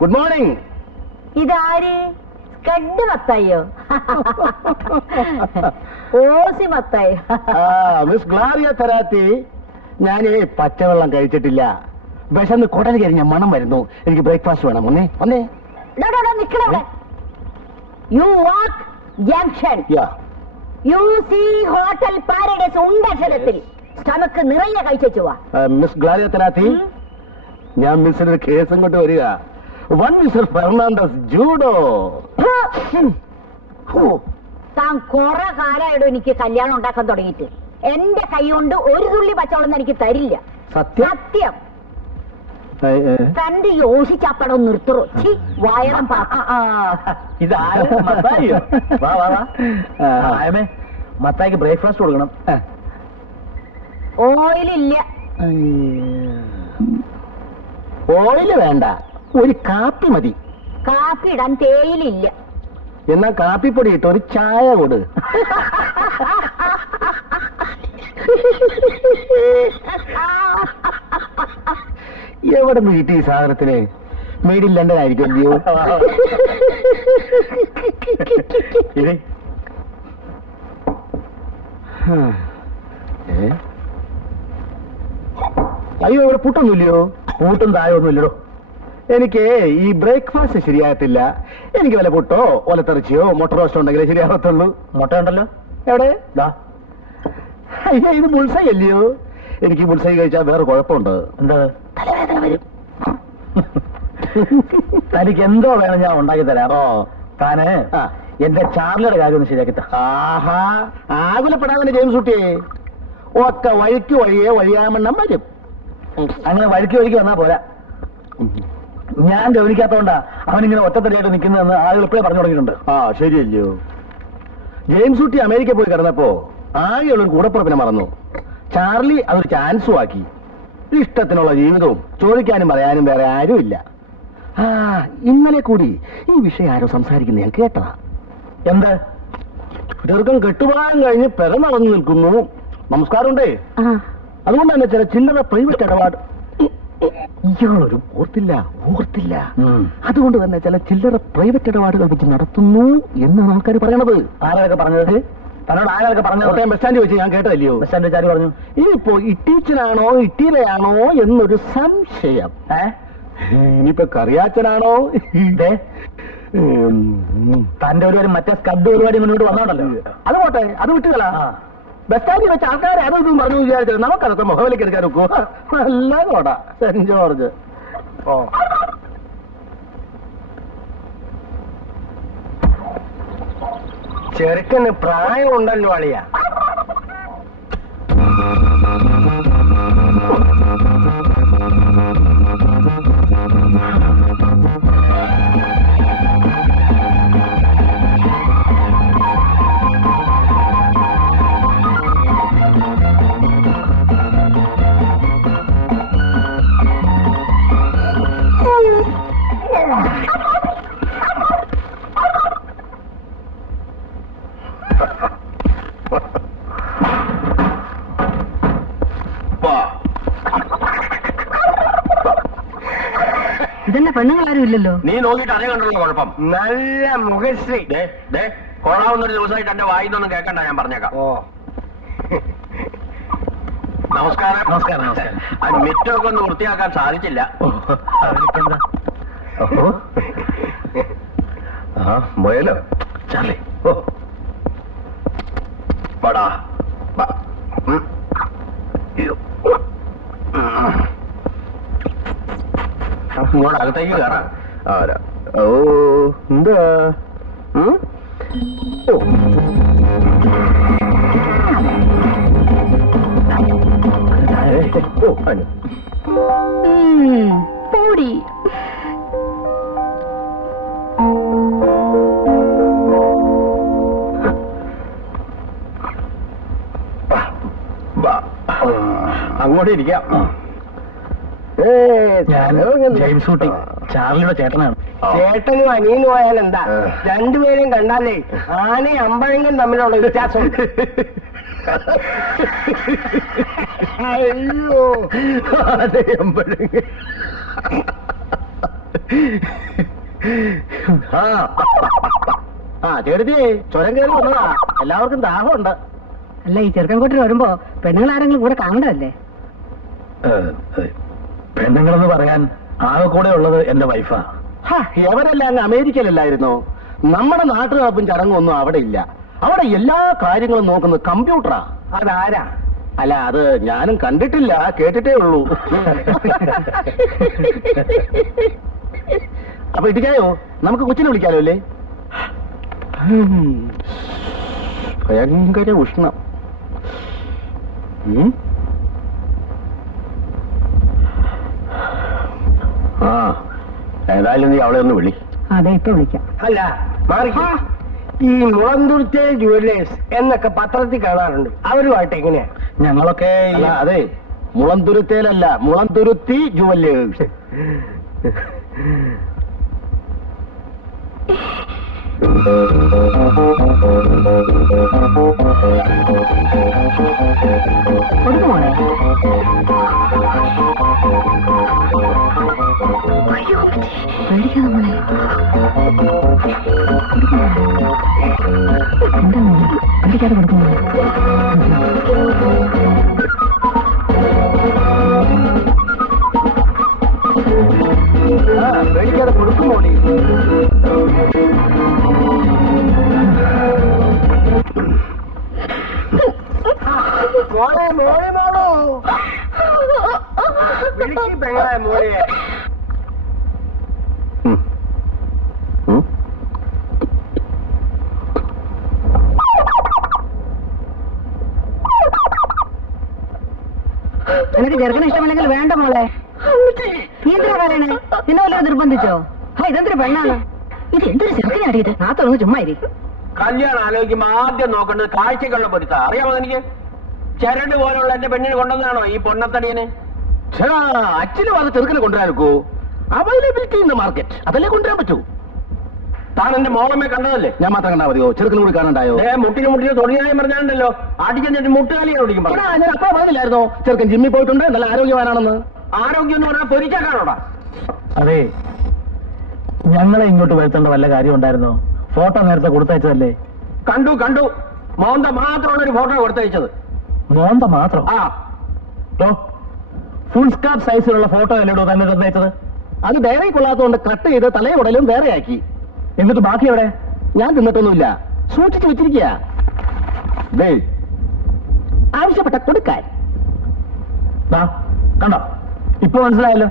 Good morning. ഇതാര്? Scud മത്തായോ? Aussie Mathai. Miss ഗ്ലാരിയ തെറാത്തി, ഞാനേ പച്ചവെള്ളം കഴിച്ചിട്ടില്ല. വിശന്ന് കുടൽ കരിഞ്ഞ മണം വരുന്നു. എനിക്ക് ബ്രേക്ക്ഫാസ്റ്റ് വേണം. ഒന്നേ ഒന്നേ. നിക്കണവിടെ. You walk junction. You see hotel paradise ഉണ്ടക്ഷരത്തിൽ സ്റ്റമക്ക് നിറയെ കഴിച്ചു വാ. മിസ് ഗ്ലാരിയ തെറാത്തി, ഞാൻ മിസ്സിനൊരു കേസും കൊണ്ട് വരിക. വൺ മിസ്റ്റർ ഫെർണാണ്ടസ് ജൂഡോ. താൻ കുറെ കാലമായിടും എനിക്ക് കല്യാണം ഉണ്ടാക്കാൻ തുടങ്ങിയിട്ട്. എന്റെ കൈ കൊണ്ട് ഒരു തുള്ളി പച്ചവെള്ളം എനിക്ക് തരില്ല. സത്യം. തന്റെ യോഷിച്ചപ്പടം നിർത്തറോ? വയറും മത്തായിക്ക് ബ്രേക്ക്ഫാസ്റ്റ് കൊടുക്കണം. ഓയിലില്ല. ഓയില് വേണ്ട, ഒരു കാപ്പി മതി. കാപ്പി ഇടാൻ തേയിലില്ല. എന്നാ കാപ്പിപ്പൊടി ഇട്ട് ഒരു ചായ കൊട്. എവിടെ നിന്ന് കിട്ടി ഈ സാധനത്തിന്? മെയ്ഡ് ഇൻ ലണ്ടൻ ആയിരിക്കും. അയ്യോ, ഇവിടെ പുട്ടൊന്നുമില്ലയോ? പൂട്ടും താഴൊന്നുമില്ലടോ. എനിക്ക് ഈ ബ്രേക്ക്ഫാസ്റ്റ് ശരിയാകത്തില്ല. എനിക്ക് വല്ല പുട്ടോ ഒലത്തെറിച്ചിയോ മുട്ട റോസ്റ്റോ ഉണ്ടെങ്കിലേ ശരിയാകത്തുള്ളൂ. മുട്ട ഉണ്ടല്ലോ എവിടെ? അയ്യോ, ഇത് ബുൾസൈ അല്ലയോ? എനിക്ക് ബുൾസൈ കഴിച്ചാൽ വേറെ കുഴപ്പമുണ്ട്. എന്താ? തലവേദന വരും. തനിക്ക് എന്തോ വേണം ഞാൻ ഉണ്ടാക്കി തരാം. താന് എന്റെ ചാർലിയുടെ കാര്യം ഒന്ന് ശരിയാക്കി. ആഹാ, ആകുലപ്പെടാതെ ജെയിംസ് കുട്ടിയെ. ഒക്കെ വഴിക്ക് വഴിയെ വഴിയാമണ്ണം വരും. അങ്ങനെ വഴിക്ക് വന്നാ പോരാ. ഞാൻ ഗവനിക്കാത്തോണ്ടാ അവനിങ്ങനെ ഒറ്റത്തടിയായിട്ട് നിൽക്കുന്നതെന്ന് ആളുകൾ ഇപ്പോഴേ പറഞ്ഞു തുടങ്ങിയിട്ടുണ്ട്. ശരിയല്ലയോ? ജെയിംസ് കുട്ടി അമേരിക്ക പോയി കിടന്നപ്പോ ആകെയുള്ളൊരു കൂടപ്പുറപ്പിനെ മറന്നു. ചാർലി അതൊരു ചാൻസും ആക്കി. ഇഷ്ടത്തിനുള്ള ജീവിതവും ചോദിക്കാനും പറയാനും വേറെ ആരുമില്ല. ഇന്നലെ കൂടി ഈ വിഷയം ആരോ സംസാരിക്കുന്ന ഞാൻ കേട്ടതാ. എന്ത്? ദീർഘം കെട്ടുപാകം കഴിഞ്ഞ് പെര നടന്നു നിൽക്കുന്നു. നമസ്കാരമുണ്ടേ. അതുകൊണ്ട് തന്നെ ചില ചില്ലറ പ്രൈവറ്റ് ഇടപാട്. ഇയാളൊരു ഓർത്തില്ല. അതുകൊണ്ട് തന്നെ ചില ചില്ലറ പ്രൈവറ്റ് ഇടപാടുകൾ വെച്ച് നടത്തുന്നു എന്നാണ് ആൾക്കാർ പറയണത്. ആരൊക്കെ പറഞ്ഞത്? തന്നോട് ആരൊക്കെ പറഞ്ഞത്? കോട്ടയം ബസ് സ്റ്റാൻഡിൽ വെച്ച് ഞാൻ കേട്ടതല്ലയോ? ബസ് സ്റ്റാൻഡിൽ വെച്ച് പറഞ്ഞു. ഇനിയിപ്പോ ഇട്ടീച്ചനാണോ ഇട്ടീലയാണോ എന്നൊരു സംശയം. ഇനിയിപ്പോ കറിയാച്ചനാണോ? തന്റെ ഒരു മറ്റേ സ്കഡ് പരിപാടി മുന്നോട്ട് വന്നോണ്ടല്ലോ. അത് പോട്ടെ, അത് വിട്ടുകളാ. ബസ് സ്റ്റാൻഡിൽ വെച്ച് ആൾക്കാരെ അതും പറഞ്ഞു വിചാരിച്ചത് നമുക്കതൊക്കെ മുഖവിലേക്ക് എടുക്കാൻ നോക്കൂ. നല്ല കോട സെന്റ് ജോർജ്. ചെറുക്കന് പ്രായം ഉണ്ടല്ലോ അളിയ. ഇതന്നെ പെണ്ണുങ്ങളാരും ഇല്ലല്ലോ. നീ നോക്കിയിട്ട് അതേ കണ്ടുള്ള കുഴപ്പം. നല്ല മുഖശ്രീ. കൊള്ളാവുന്നൊരു ദിവസമായിട്ട് എന്റെ വായിന്നൊന്നും കേൾക്കണ്ട, ഞാൻ പറഞ്ഞേക്കാം. നമസ്കാരം. നമസ്കാരം. അത് മിറ്റമൊക്കെ ഒന്ന് വൃത്തിയാക്കാൻ സാധിച്ചില്ല. പോയല്ലോ ചാർലി. പടാ ഇങ്ങോട്ട് അകത്തേക്ക് കയറാം. എന്താ? പോടി. അങ്ങോട്ട് ഇരിക്കാം. ജെയിംസ് കുട്ടി ചാർലിയുടെ ചേട്ടനാണ്. ചേട്ടനും അനിയനും പോയാൽ എന്താ? രണ്ടുപേരെയും കണ്ടാലേ ആനയും അമ്പഴങ്ങും തമ്മിലുള്ള വ്യത്യാസം. അയ്യോ അതെ എമ്പഴങ്ങ. ആ ചേട്ടത്തി ചുരം കയറി വന്നതാ. എല്ലാവർക്കും ദാഹമുണ്ട്. അല്ല, ഈ ചെറുക്കൻ കൂട്ടർ വരുമ്പോ പെണ്ണുങ്ങൾ ആരെങ്കിലും കൂടെ കാണണ്ടല്ലേ? പെണ്ണുങ്ങളെന്ന് പറയാൻ ആകെ കൂടെ ഉള്ളത് എന്റെ വൈഫാ. എവരെല്ലാം അങ്ങ് അമേരിക്കയിലല്ലായിരുന്നോ? നമ്മുടെ നാട്ടു നടപ്പും ചടങ്ങും ഒന്നും അവിടെ ഇല്ല. അവിടെ എല്ലാ കാര്യങ്ങളും നോക്കുന്നത് കമ്പ്യൂട്ടറാ. അതാരാ? അല്ല, അത് ഞാനും കണ്ടിട്ടില്ല, കേട്ടിട്ടേ ഉള്ളൂ. അപ്പൊ ഇട്ടിക്കായോ, നമുക്ക് കൊച്ചിനെ വിളിക്കാലോ അല്ലേ? ഭയങ്കര ഉഷ്ണം. ആ, ഏതായാലും നീ അവളെ ഒന്ന് വിളി. അതെ, ഇപ്പൊ വിളിക്കാം. അല്ല മാറി, ഈ മുളന്തുരുത്തെ ജുവല്ലേഴ്സ് എന്നൊക്കെ പത്രത്തിൽ കാണാറുണ്ട്. അവരുമായിട്ട് എങ്ങനെയാ? ഞങ്ങളൊക്കെ അല്ല, അതെ, മുളന്തുരുത്തേലല്ല, മുളന്തുരുത്തി ജുവല്ലേഴ്സ്. കൊടുക്കുമോളെ? പേടിക്കാതെ മോളെ. എന്താ മോളെ? പേടിക്കാതെ കൊടുക്കുമോ? പേടിക്കാതെ കൊടുക്കുമോ? മോളെ മോളെ മോളോ വിളിക്ക് പെങ്ങളെ മോളെ. നിനക്ക് ചെറുക്കനെ ഇഷ്ടമല്ലെങ്കിൽ വേണ്ട മോളെ. നീ എന്തിനാ പറയണേ? നിന്നെ വല്ലതും നിർബന്ധിച്ചോ? ഇതെന്തൊരു പെണ്ണാണ് ഇത്? എന്തൊരു ചെറുക്കനാടിയത്? ആ തുറന്ന് ചുമ്മാ ഇരി. കല്യാണം ആലോചിക്കുമ്പോ ആദ്യം നോക്കേണ്ടത് കാഴ്ചകളുടെ പൊരുത്ത. അറിയാമോ എനിക്ക്? ചരട് പോലുള്ള എന്റെ പെണ്ണിന് കൊണ്ടുവന്നാണോ ഈ പൊണ്ണത്തടിയന്? അച്ഛനും അത് ചെറുക്കനെ കൊണ്ടുവരാനോ? അവൈലബിലിറ്റി ഇൻ ദ മാർക്കറ്റ്, അതല്ലേ കൊണ്ടുവരാൻ പറ്റൂ. താൻ എന്റെ മോളമ്മയെ കണ്ടതല്ലേ? ഞാൻ മാത്രം കണ്ടാ മതിയോ? ചെറുക്കനും കൂടി കാണണ്ടായോ? മുട്ടിന് തൊഴിലായും പറഞ്ഞാണ്ടല്ലോ, ആടിച്ചെന്നിട്ട് മുട്ടുകാലിയാണ് ഓടിക്കും. ഞാൻ അപ്പ പറഞ്ഞില്ലായിരുന്നോ ചെറുക്കൻ ജിമ്മിൽ പോയിട്ടുണ്ട്, നല്ല ആരോഗ്യവാനാണെന്ന്? ആരോഗ്യം എന്ന് പറഞ്ഞാൽ പൊരിച്ചാക്കാണോടാ? അതെ, ഞങ്ങളെ ഇങ്ങോട്ട് വരുത്തേണ്ട വല്ല കാര്യം ഉണ്ടായിരുന്നോ? ഫോട്ടോ നേരത്തെ കൊടുത്തയച്ചതല്ലേ? കണ്ടു മോന്ത മാത്രമുള്ള ഒരു ഫോട്ടോ കൊടുത്തയച്ചത്. മോന്ത മാത്രം? ആ, ഫുൾ സ്കാർഫ് സൈസിലുള്ള ഫോട്ടോ അല്ലേടോ തന്നെ നിർണ്ണയിച്ചത്? അത് ഡയറി കൊള്ളാത്തതുകൊണ്ട് കട്ട് ചെയ്ത് തലയുടലും വേറെ ആക്കി. എന്നിട്ട് ബാക്കി എവിടെ? ഞാൻ തിന്നിട്ടൊന്നുമില്ല, സൂക്ഷിച്ചു വെച്ചിരിക്കുക. ആവശ്യപ്പെട്ട കൊടുക്കാൻ. കണ്ടോ, ഇപ്പൊ മനസ്സിലായല്ലോ.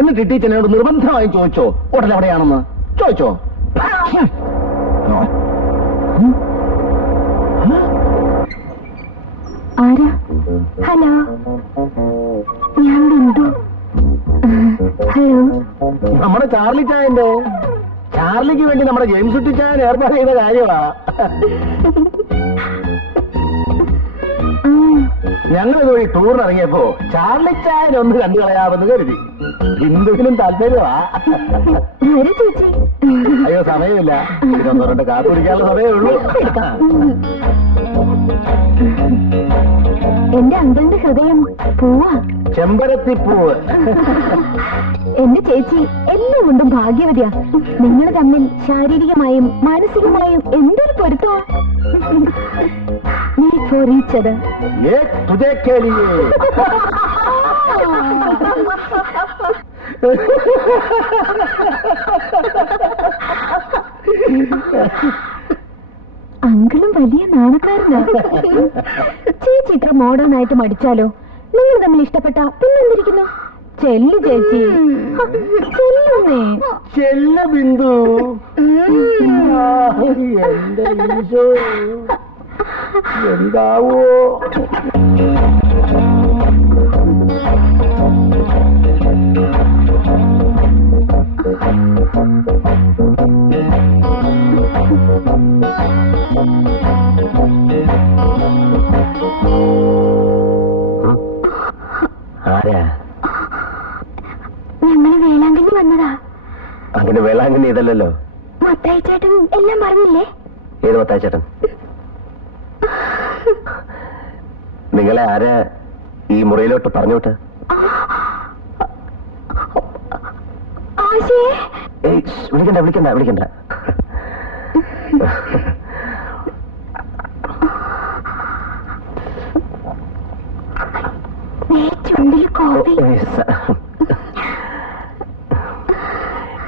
എന്നിട്ട് ടീച്ചറിനോട് നിർബന്ധമായും ചോദിച്ചോ ഉടനെ എവിടെയാണെന്ന്? ചോദിച്ചോ? ആരാ? ഹലോ, ഞാൻ ബിന്ദു. ഹലോ. നമ്മുടെ ചാർലി ചായന്റെ. ചാർലിക്ക് വേണ്ടി നമ്മുടെ ജെയിംസ് കുട്ടി ചായൻ ഏർപ്പാട് ചെയ്ത കാര്യമാ. ഞങ്ങളിതുവഴി ടൂറിന് ഇറങ്ങിയപ്പോ ചാർലി ചായൻ ഒന്ന് കണ്ടു കളയാമെന്ന് കരുതി. ബിന്ദുവിനും താല്പര്യമാ. അയ്യോ, സമയമില്ല. ഇതൊന്നും രണ്ട് കാത്തു കുടിക്കാനുള്ള സമയമേ ഉള്ളൂ. എന്റെ അങ്കിളിന്റെ ഹൃദയം പൂവാ, ചെമ്പരത്തിപ്പൂവ്. എന്റെ ചേച്ചി എല്ലാം കൊണ്ടും ഭാഗ്യവതിയാ. നിങ്ങൾ തമ്മിൽ ശാരീരികമായും മാനസികമായും എന്തൊരു പൊരുത്തമാ. നീ ഫോർ ഈച്ച് അതർ. തുജേ കേ ലിയേ. അങ്കിളും വലിയ നാണക്കാരനാ. ചേച്ചി ഇത്ര മോഡേൺ ആയിട്ട് മടിച്ചാലോ? നിങ്ങൾ തമ്മിൽ ഇഷ്ടപ്പെട്ട പിന്നെന്തിരിക്കുന്നു? ചെല്ലു ചേച്ചി, ചെല്ലുന്നേ. ചെല്ല ബിന്ദു. എന്റെ ഈശോ, എന്താവോ? ആരാ? ഞങ്ങള് വേളാങ്കണ്ണി വന്നതാ. അങ്ങനെ വേളാങ്കണ്ണി ഇതല്ലല്ലോ. മത്തായി ചേട്ടൻ എല്ലാം പറഞ്ഞില്ലേ? ഏത് മത്തായി ചേട്ടൻ? നിങ്ങളെ ആര് ഈ മുറിയിലോട്ട് പറഞ്ഞോട്ട്? വിളിക്കണ്ട വിളിക്കണ്ട വിളിക്കണ്ട.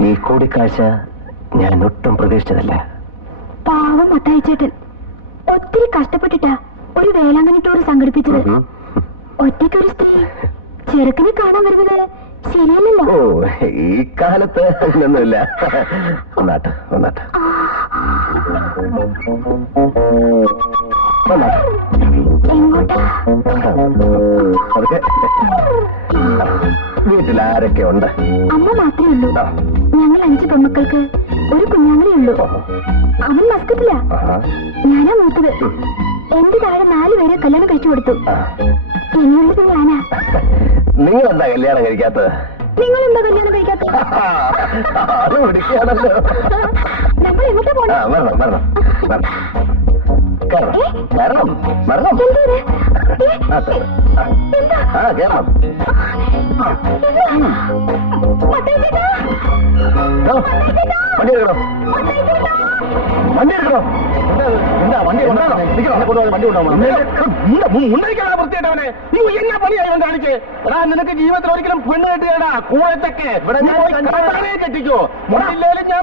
ഈ കൂടിക്കാഴ്ച ഞാൻ ഒട്ടും പ്രതീക്ഷിച്ചതല്ല. പാവം മത്തായിച്ചേട്ടൻ ഒത്തിരി കഷ്ടപ്പെട്ടിട്ടാ ഒരു വേളാങ്കണ്ണി ടൂർ സംഘടിപ്പിച്ചത്. ഒറ്റയ്ക്കൊരു സ്ത്രീ ചെറുക്കനെ കാണാൻ വരുന്നത് ശരിയല്ലല്ലോ. ഓ, ഈ കാലത്ത് അങ്ങനൊന്നുമില്ല. വന്നാട്ടെ വന്നാട്ടെ. എങ്ങോട്ടാ? അതൊക്കെ വീട്ടിൽ ആരൊക്കെ ഉണ്ട്? അമ്മ മാത്രമേ ഉള്ളൂ. ഞങ്ങൾ 5 പെൺമക്കൾക്ക് ഒരു കുഞ്ഞാങ്ങളേ ഉള്ളൂ. അവൻ മസ്കറ്റില്ല. ഞാനാ മൂത്തത്. എന്റെ താഴെ 4 പേരെ കല്യാണം കഴിച്ചു കൊടുത്തു. എന്നുള്ളത് ഞാനാ. നിങ്ങളെന്താ കല്യാണം കഴിക്കാത്തത്? നിങ്ങളെന്താ കല്യാണം കഴിക്കാത്തത്? അത് പിടിക്കുകയാണല്ലോ. നമ്മൾ എങ്ങോട്ടാ പോണേ? വരണം വരണം വരണം. കേറണം വരണം വരണം. എന്തോന്ന്? ആ കേറണം. മത്തായിച്ചേട്ടാ! വണ്ടി എടുക്കണം വണ്ടി എടുക്കണം. എന്താ വണ്ടി കൊണ്ടാണോ? വണ്ടി കൊണ്ടുപോകാൻ വൃത്തിയായിട്ടവനെ നീ എന്നാ പണിയായി കാണിച്ച്? എടാ നിനക്ക് ജീവിതത്തിൽ ഒരിക്കലും പെണ്ണ് കെട്ടുകടാ. കൂഴത്തൊക്കെ ഇവിടെ കെട്ടിക്കോ. മുന്നില്ലേലും ഞാൻ